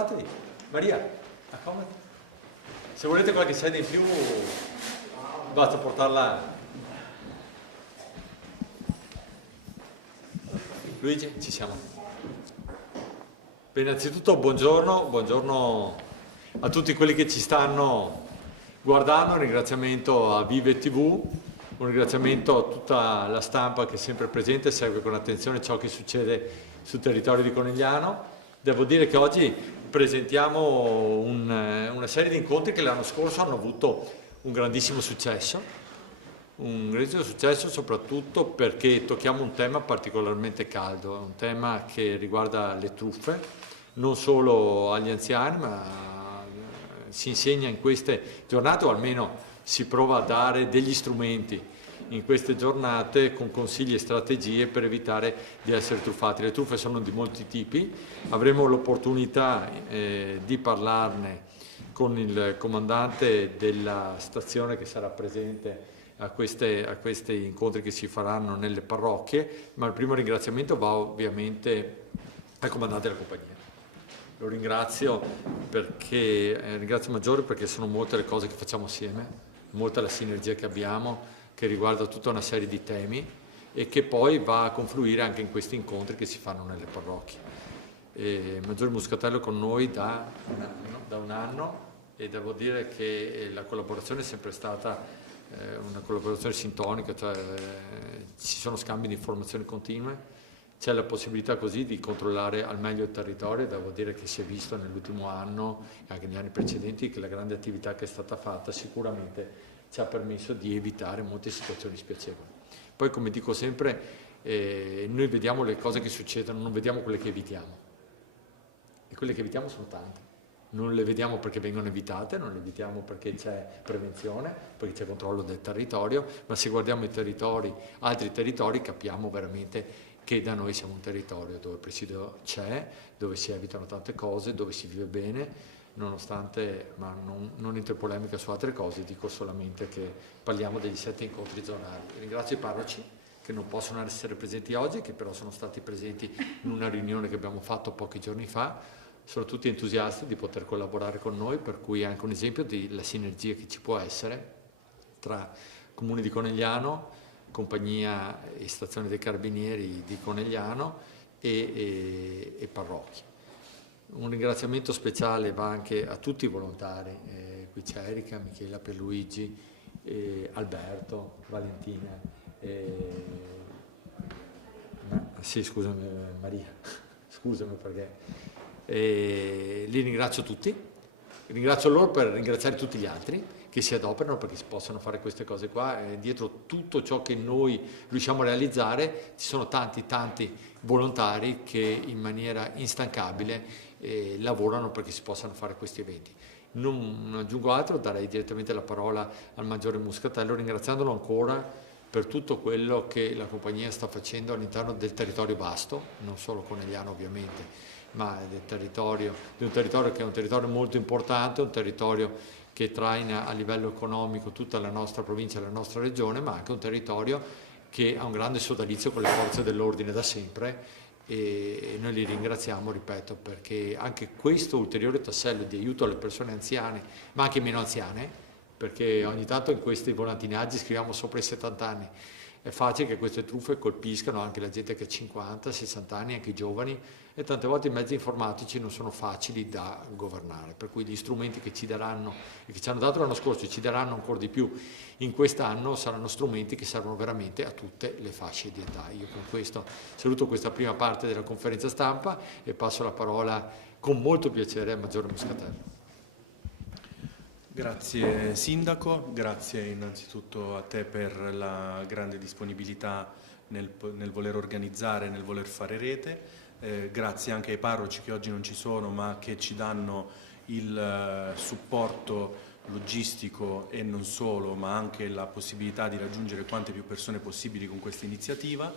accomodatevi. Maria, accomodati. Se volete qualche sedia in più, basta portarla. Luigi, ci siamo. Beh, innanzitutto buongiorno a tutti quelli che ci stanno guardando, un ringraziamento a Vive TV, un ringraziamento a tutta la stampa che è sempre presente e segue con attenzione ciò che succede sul territorio di Conegliano. Devo dire che oggi presentiamo una serie di incontri che l'anno scorso hanno avuto un grandissimo successo soprattutto perché tocchiamo un tema particolarmente caldo, un tema che riguarda le truffe, non solo agli anziani, ma si insegna in queste giornate, o almeno si prova a dare degli strumenti in queste giornate con consigli e strategie per evitare di essere truffati. Le truffe sono di molti tipi, avremo l'opportunità di parlarne con il comandante della stazione che sarà presente a questi incontri che si faranno nelle parrocchie, ma il primo ringraziamento va ovviamente al comandante della compagnia. Lo ringrazio maggiore perché sono molte le cose che facciamo assieme, molta la sinergia che abbiamo, che riguarda tutta una serie di temi e che poi va a confluire anche in questi incontri che si fanno nelle parrocchie. Maggiore Muscatello è con noi da un anno e devo dire che la collaborazione è sempre stata una collaborazione sintonica, cioè ci sono scambi di informazioni continue, c'è la possibilità così di controllare al meglio il territorio. Devo dire che si è visto nell'ultimo anno e anche negli anni precedenti che la grande attività che è stata fatta sicuramente ci ha permesso di evitare molte situazioni spiacevoli. Poi, come dico sempre, noi vediamo le cose che succedono, non vediamo quelle che evitiamo, e quelle che evitiamo sono tante. Non le vediamo perché vengono evitate, non le evitiamo perché c'è prevenzione, perché c'è controllo del territorio, ma se guardiamo i territori, altri territori, capiamo veramente che da noi siamo un territorio dove il presidio c'è, dove si evitano tante cose, dove si vive bene, nonostante, ma non entro in polemica su altre cose, dico solamente che parliamo degli 7 incontri zonali. Ringrazio i parroci che non possono essere presenti oggi, che però sono stati presenti in una riunione che abbiamo fatto pochi giorni fa. Sono tutti entusiasti di poter collaborare con noi, per cui è anche un esempio della sinergia che ci può essere tra Comune di Conegliano, Compagnia e Stazione dei Carabinieri di Conegliano e parrocchie. Un ringraziamento speciale va anche a tutti i volontari, qui c'è Erika, Michela, Pierluigi, Alberto, Valentina, sì, scusami Maria, scusami perché... li ringrazio tutti, ringrazio loro per ringraziare tutti gli altri che si adoperano perché si possano fare queste cose qua. Dietro tutto ciò che noi riusciamo a realizzare ci sono tanti volontari che in maniera instancabile lavorano perché si possano fare questi eventi. Non aggiungo altro, darei direttamente la parola al Maggiore Muscatello, ringraziandolo ancora per tutto quello che la compagnia sta facendo all'interno del territorio vasto, non solo Conegliano ovviamente, ma di un territorio che è un territorio molto importante, un territorio che traina a livello economico tutta la nostra provincia e la nostra regione, ma anche un territorio che ha un grande sodalizio con le forze dell'ordine da sempre, e noi li ringraziamo, ripeto, perché anche questo ulteriore tassello di aiuto alle persone anziane, ma anche meno anziane, perché ogni tanto in questi volantinaggi scriviamo sopra i 70 anni, è facile che queste truffe colpiscano anche la gente che ha 50, 60 anni, anche i giovani, e tante volte i mezzi informatici non sono facili da governare, per cui gli strumenti che ci daranno e che ci hanno dato l'anno scorso e ci daranno ancora di più in quest'anno saranno strumenti che servono veramente a tutte le fasce di età. Io con questo saluto questa prima parte della conferenza stampa e passo la parola con molto piacere al Maggiore Muscatello. Grazie Sindaco, grazie innanzitutto a te per la grande disponibilità nel voler organizzare, nel voler fare rete, grazie anche ai parroci che oggi non ci sono ma che ci danno il supporto logistico e non solo, ma anche la possibilità di raggiungere quante più persone possibili con questa iniziativa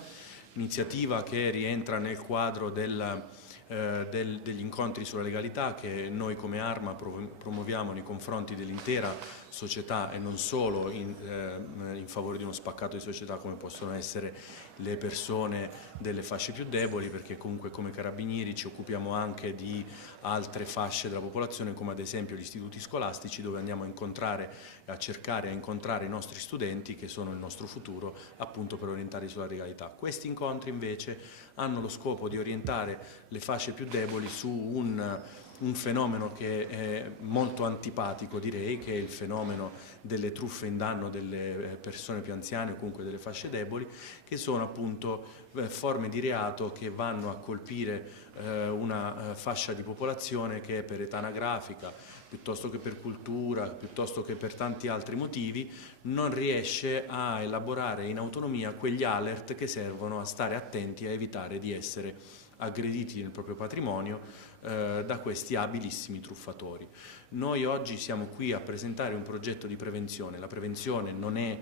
che rientra nel quadro del degli incontri sulla legalità che noi come Arma promuoviamo nei confronti dell'intera società e non solo in favore di uno spaccato di società come possono essere le persone delle fasce più deboli, perché comunque come Carabinieri ci occupiamo anche di altre fasce della popolazione, come ad esempio gli istituti scolastici, dove andiamo a incontrare e a cercare a incontrare i nostri studenti che sono il nostro futuro, appunto per orientarli sulla legalità. Questi incontri invece hanno lo scopo di orientare le fasce più deboli su un fenomeno che è molto antipatico, direi, che è il fenomeno delle truffe in danno delle persone più anziane o comunque delle fasce deboli, che sono appunto forme di reato che vanno a colpire una fascia di popolazione che per età anagrafica, piuttosto che per cultura, piuttosto che per tanti altri motivi, non riesce a elaborare in autonomia quegli alert che servono a stare attenti a evitare di essere aggrediti nel proprio patrimonio da questi abilissimi truffatori. Noi oggi siamo qui a presentare un progetto di prevenzione. La prevenzione non è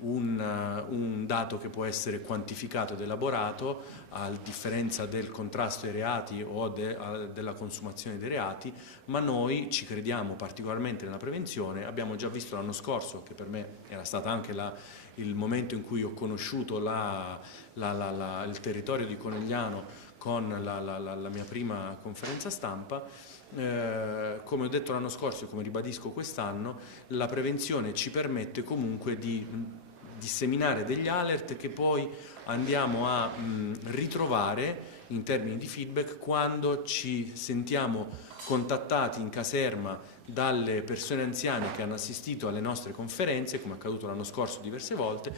un dato che può essere quantificato ed elaborato, a differenza del contrasto ai reati o della consumazione dei reati, ma noi ci crediamo particolarmente nella prevenzione. Abbiamo già visto l'anno scorso, che per me era stato anche il momento in cui ho conosciuto il territorio di Conegliano con la mia prima conferenza stampa. Come ho detto l'anno scorso e come ribadisco quest'anno, la prevenzione ci permette comunque di disseminare degli alert che poi andiamo a ritrovare in termini di feedback quando ci sentiamo contattati in caserma dalle persone anziane che hanno assistito alle nostre conferenze, come è accaduto l'anno scorso diverse volte,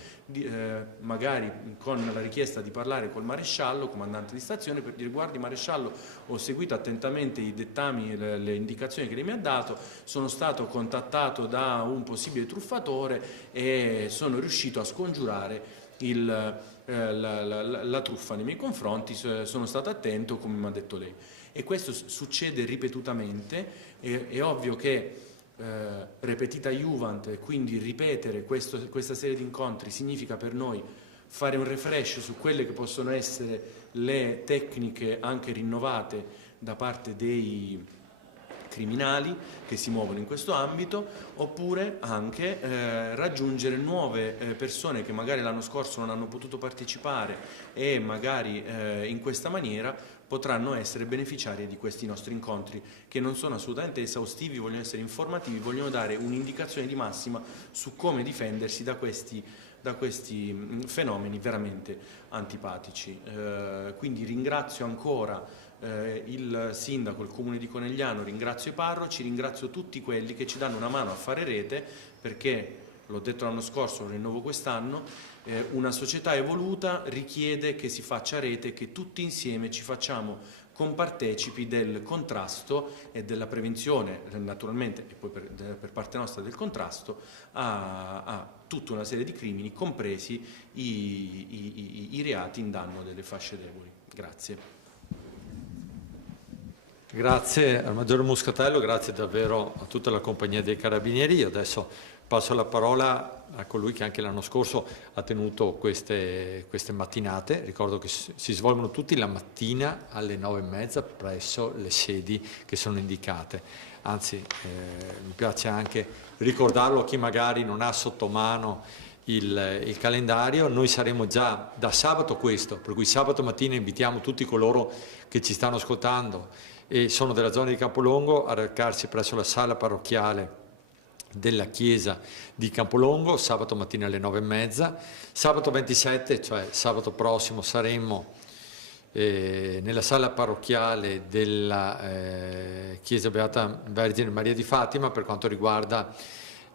magari con la richiesta di parlare col maresciallo, comandante di stazione, per dire: guardi maresciallo, ho seguito attentamente i dettami, le indicazioni che lei mi ha dato, sono stato contattato da un possibile truffatore e sono riuscito a scongiurare la truffa nei miei confronti, sono stato attento come mi ha detto lei. E questo succede ripetutamente. È ovvio che repetita iuvant, quindi ripetere questa serie di incontri, significa per noi fare un refresh su quelle che possono essere le tecniche anche rinnovate da parte dei criminali che si muovono in questo ambito, oppure anche raggiungere nuove persone che magari l'anno scorso non hanno potuto partecipare e magari in questa maniera potranno essere beneficiarie di questi nostri incontri, che non sono assolutamente esaustivi, vogliono essere informativi, vogliono dare un'indicazione di massima su come difendersi da questi fenomeni veramente antipatici. Quindi ringrazio ancora il sindaco, il comune di Conegliano, ringrazio i parroci, ringrazio tutti quelli che ci danno una mano a fare rete, perché, l'ho detto l'anno scorso, lo rinnovo quest'anno, una società evoluta richiede che si faccia rete, che tutti insieme ci facciamo compartecipi del contrasto e della prevenzione, naturalmente, e poi per parte nostra del contrasto a tutta una serie di crimini, compresi i reati in danno delle fasce deboli. Grazie. Grazie al Maggiore Muscatello, grazie davvero a tutta la compagnia dei Carabinieri. Io adesso passo la parola a colui che anche l'anno scorso ha tenuto queste mattinate. Ricordo che si svolgono tutti la mattina alle 9:30 presso le sedi che sono indicate. Anzi, mi piace anche ricordarlo a chi magari non ha sotto mano il calendario. Noi saremo già da sabato per cui sabato mattina invitiamo tutti coloro che ci stanno ascoltando e sono della zona di Campolongo a recarsi presso la sala parrocchiale della chiesa di Campolongo sabato mattina alle 9:30. Sabato 27, cioè sabato prossimo, saremo nella sala parrocchiale della chiesa Beata Vergine Maria di Fatima per quanto riguarda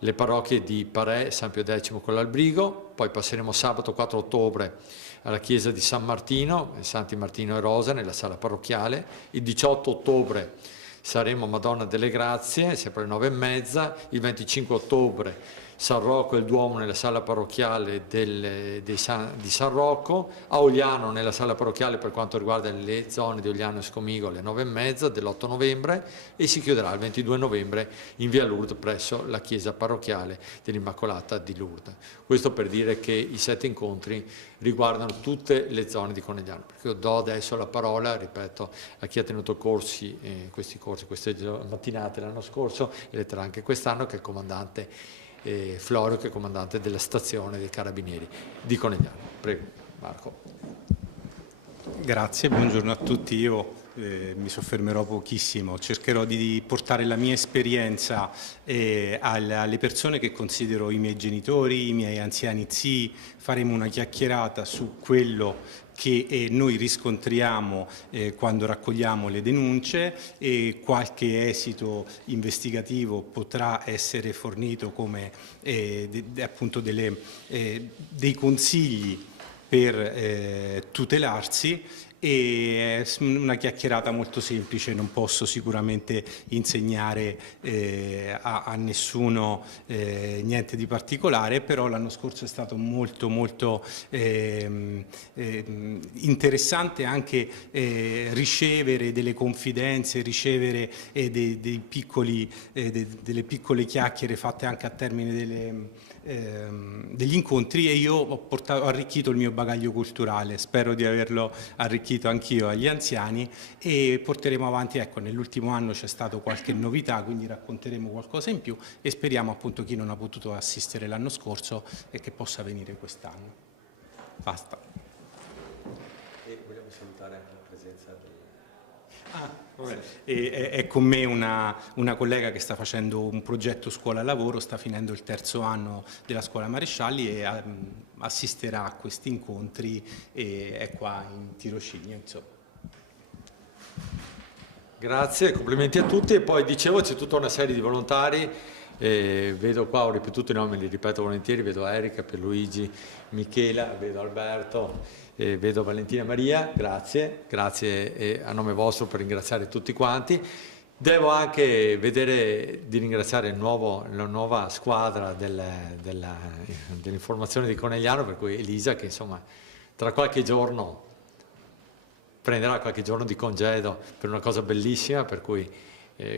le parrocchie di Parè, San Pio X con l'Albrigo. Poi passeremo sabato 4 ottobre alla chiesa di San Martino, Santi Martino e Rosa, nella sala parrocchiale. Il 18 ottobre saremo a Madonna delle Grazie, sempre alle 9:30. Il 25 ottobre San Rocco e il Duomo nella sala parrocchiale di San Rocco, a Ogliano nella sala parrocchiale per quanto riguarda le zone di Ogliano e Scomigo alle 9:30 dell'8 novembre e si chiuderà il 22 novembre in via Lourdes presso la chiesa parrocchiale dell'Immacolata di Lourdes. Questo per dire che i 7 incontri riguardano tutte le zone di Conegliano. Io do adesso la parola, ripeto, a chi ha tenuto queste mattinate l'anno scorso e le terrà anche quest'anno, che è il comandante Florio, che è comandante della stazione dei Carabinieri di Conegliano. Prego, Marco. Grazie, buongiorno a tutti. Io mi soffermerò pochissimo, cercherò di portare la mia esperienza alle persone che considero i miei genitori, i miei anziani zii. Faremo una chiacchierata su quello che noi riscontriamo quando raccogliamo le denunce, e qualche esito investigativo potrà essere fornito come appunto dei consigli per tutelarsi. E una chiacchierata molto semplice, non posso sicuramente insegnare a nessuno niente di particolare, però l'anno scorso è stato molto interessante anche ricevere delle confidenze, ricevere delle piccole chiacchiere fatte anche a termine degli incontri, e io ho arricchito il mio bagaglio culturale, spero di averlo arricchito anch'io agli anziani, e porteremo avanti, ecco, nell'ultimo anno c'è stato qualche novità, quindi racconteremo qualcosa in più e speriamo appunto chi non ha potuto assistere l'anno scorso e che possa venire quest'anno. Basta. E vogliamo salutare anche la presenza del... È con me una collega che sta facendo un progetto scuola-lavoro, sta finendo il 3° anno della scuola Marescialli e assisterà a questi incontri e è qua in tirocinio, insomma. Grazie, complimenti a tutti. E poi dicevo c'è tutta una serie di volontari, vedo qua, ho ripetuto i nomi, li ripeto volentieri, vedo Erika, Pierluigi, Michela, vedo Alberto, vedo Valentina Maria, grazie e a nome vostro per ringraziare tutti quanti. Devo anche vedere di ringraziare la nuova squadra dell'informazione di Conegliano, per cui Elisa, che insomma tra qualche giorno prenderà qualche giorno di congedo per una cosa bellissima, per cui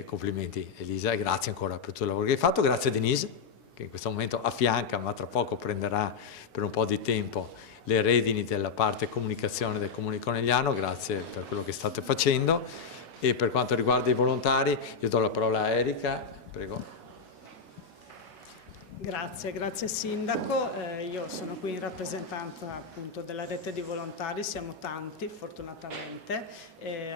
complimenti Elisa e grazie ancora per tutto il lavoro che hai fatto. Grazie a Denise, che in questo momento affianca, ma tra poco prenderà per un po' di tempo le redini della parte comunicazione del Comune di Conegliano. Grazie per quello che state facendo. E per quanto riguarda i volontari, io do la parola a Erika, prego. Grazie Sindaco, io sono qui in rappresentanza appunto della rete di volontari, siamo tanti fortunatamente,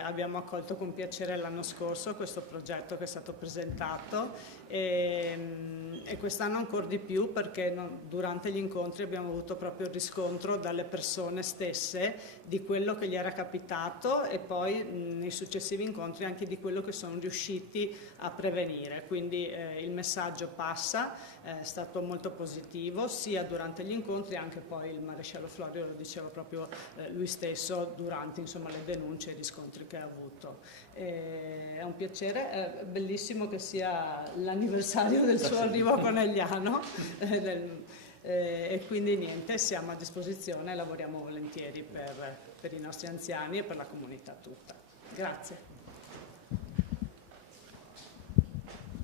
abbiamo accolto con piacere l'anno scorso questo progetto che è stato presentato e quest'anno ancora di più, perché durante gli incontri abbiamo avuto proprio il riscontro dalle persone stesse di quello che gli era capitato e poi nei successivi incontri anche di quello che sono riusciti a prevenire, quindi il messaggio passa. È stato molto positivo sia durante gli incontri, anche poi il maresciallo Florio lo diceva proprio lui stesso durante le denunce e i riscontri che ha avuto. È un piacere, è bellissimo che sia l'anniversario del suo arrivo a Conegliano e quindi niente, siamo a disposizione e lavoriamo volentieri per i nostri anziani e per la comunità tutta. Grazie.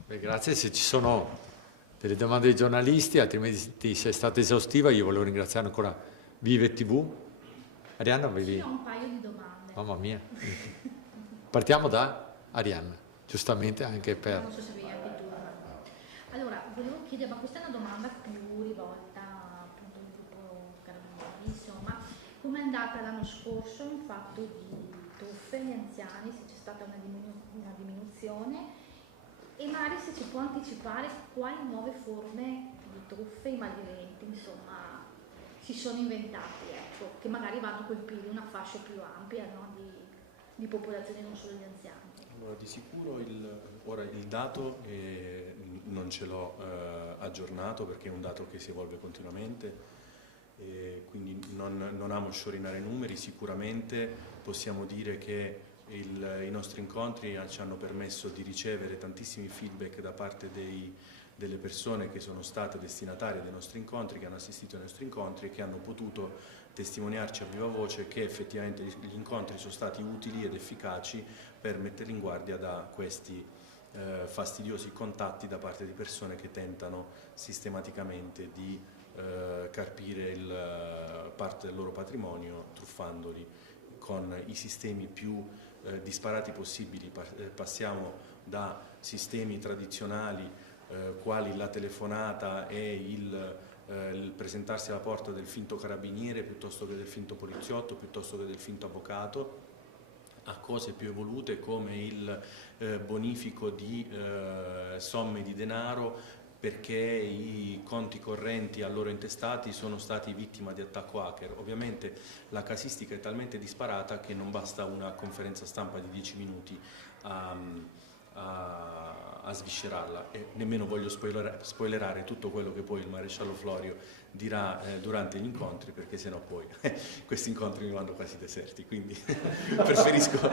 Grazie, se ci sono delle domande dei giornalisti, altrimenti se è stata esaustiva. Io volevo ringraziare ancora Vive TV. Arianna, avevi... Sì, ho un paio di domande. Mamma mia. Partiamo da Arianna, giustamente anche per... Non so se avevi anche tu. Allora, volevo chiedere, ma questa è una domanda più rivolta appunto al gruppo Carabinieri, insomma, come è andata l'anno scorso in fatto di truffe agli anziani, se c'è stata una diminuzione? E magari se ci può anticipare quali nuove forme di truffe i malviventi insomma si sono inventati, ecco, che magari vanno a colpire una fascia più ampia, no, di popolazione, non solo gli anziani. Allora, di sicuro ora il dato non ce l'ho aggiornato, perché è un dato che si evolve continuamente, quindi non amo sciorinare numeri. Sicuramente possiamo dire che i nostri incontri ci hanno permesso di ricevere tantissimi feedback da parte delle persone che sono state destinatarie dei nostri incontri, che hanno assistito ai nostri incontri e che hanno potuto testimoniarci a viva voce che effettivamente gli incontri sono stati utili ed efficaci per metterli in guardia da questi fastidiosi contatti da parte di persone che tentano sistematicamente di carpire parte del loro patrimonio truffandoli con i sistemi più disparati possibili. Passiamo da sistemi tradizionali quali la telefonata e il presentarsi alla porta del finto carabiniere piuttosto che del finto poliziotto, piuttosto che del finto avvocato, a cose più evolute come il bonifico di somme di denaro perché i conti correnti a loro intestati sono stati vittima di attacco hacker. Ovviamente la casistica è talmente disparata che non basta una conferenza stampa di 10 minuti a sviscerarla, e nemmeno voglio spoilerare tutto quello che poi il maresciallo Florio dirà durante gli incontri, perché sennò poi questi incontri mi vanno quasi deserti, quindi preferisco,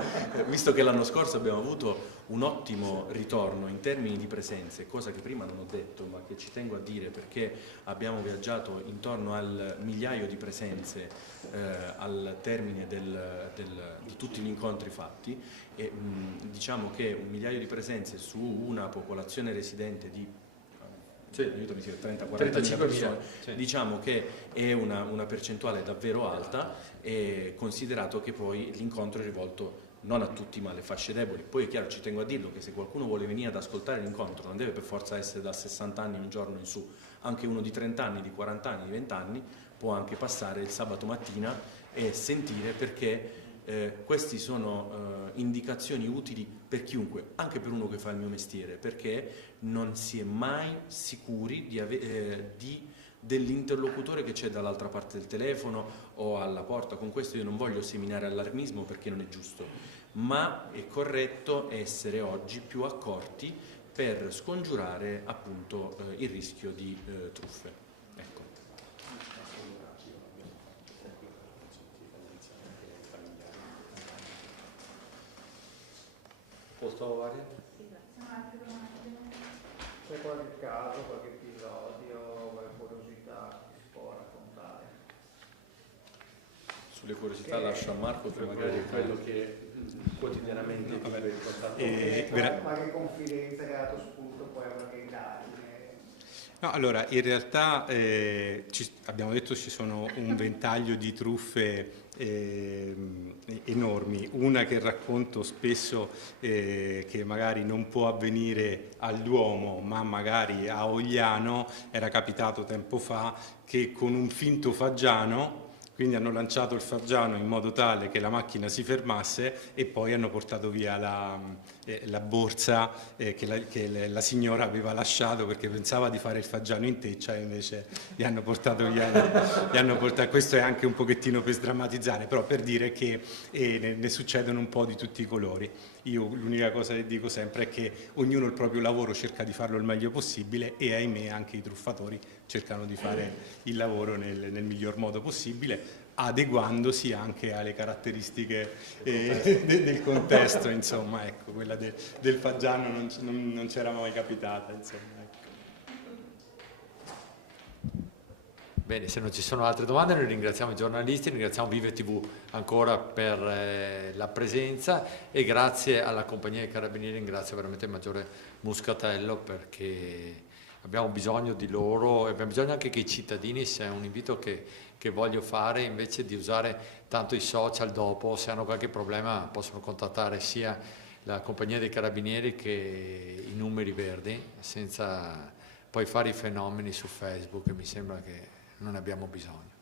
visto che l'anno scorso abbiamo avuto un ottimo ritorno in termini di presenze, cosa che prima non ho detto ma che ci tengo a dire perché abbiamo viaggiato intorno al migliaio di presenze al termine di tutti gli incontri fatti, e diciamo che un migliaio di presenze su una popolazione residente di 30-40 persone, sì. Diciamo che è una percentuale davvero alta, e considerato che poi l'incontro è rivolto non a tutti ma alle fasce deboli. Poi è chiaro, ci tengo a dirlo, che se qualcuno vuole venire ad ascoltare l'incontro non deve per forza essere da 60 anni un giorno in su, anche uno di 30 anni, di 40 anni, di 20 anni può anche passare il sabato mattina e sentire, perché queste sono indicazioni utili per chiunque, anche per uno che fa il mio mestiere, perché non si è mai sicuri dell'interlocutore che c'è dall'altra parte del telefono o alla porta. Con questo io non voglio seminare allarmismo perché non è giusto, ma è corretto essere oggi più accorti per scongiurare appunto il rischio di truffe. Ecco. Posto varie? Sì, grazie. C'è qualche caso, qualche episodio, qualche curiosità che si può raccontare? Sulle curiosità lascio a Marco, che magari è quello che quotidianamente vive il contatto. Qualche confidenza che ha dato spunto poi a qualche indagine? No, allora, in realtà abbiamo detto ci sono un ventaglio di truffe enormi. Una che racconto spesso, che magari non può avvenire al Duomo ma magari a Ogliano, era capitato tempo fa che con un finto Faggiano, quindi hanno lanciato il Faggiano in modo tale che la macchina si fermasse e poi hanno portato via la borsa che la signora aveva lasciato perché pensava di fare il Faggiano in teccia, e invece gli hanno portato via. Questo è anche un pochettino per sdrammatizzare, però per dire che ne succedono un po' di tutti i colori. Io l'unica cosa che dico sempre è che ognuno il proprio lavoro cerca di farlo il meglio possibile, e ahimè anche i truffatori cercano di fare il lavoro nel miglior modo possibile, adeguandosi anche alle caratteristiche del contesto, insomma, ecco, quella del Faggiano non c'era mai capitata, insomma, ecco. Bene, se non ci sono altre domande noi ringraziamo i giornalisti, ringraziamo Vive TV ancora per la presenza, e grazie alla compagnia dei Carabinieri, ringrazio veramente il Maggiore Muscatello, perché abbiamo bisogno di loro e abbiamo bisogno anche che i cittadini, se è un invito che voglio fare, invece di usare tanto i social dopo, se hanno qualche problema possono contattare sia la compagnia dei Carabinieri che i numeri verdi, senza poi fare i fenomeni su Facebook, e mi sembra che non ne abbiamo bisogno.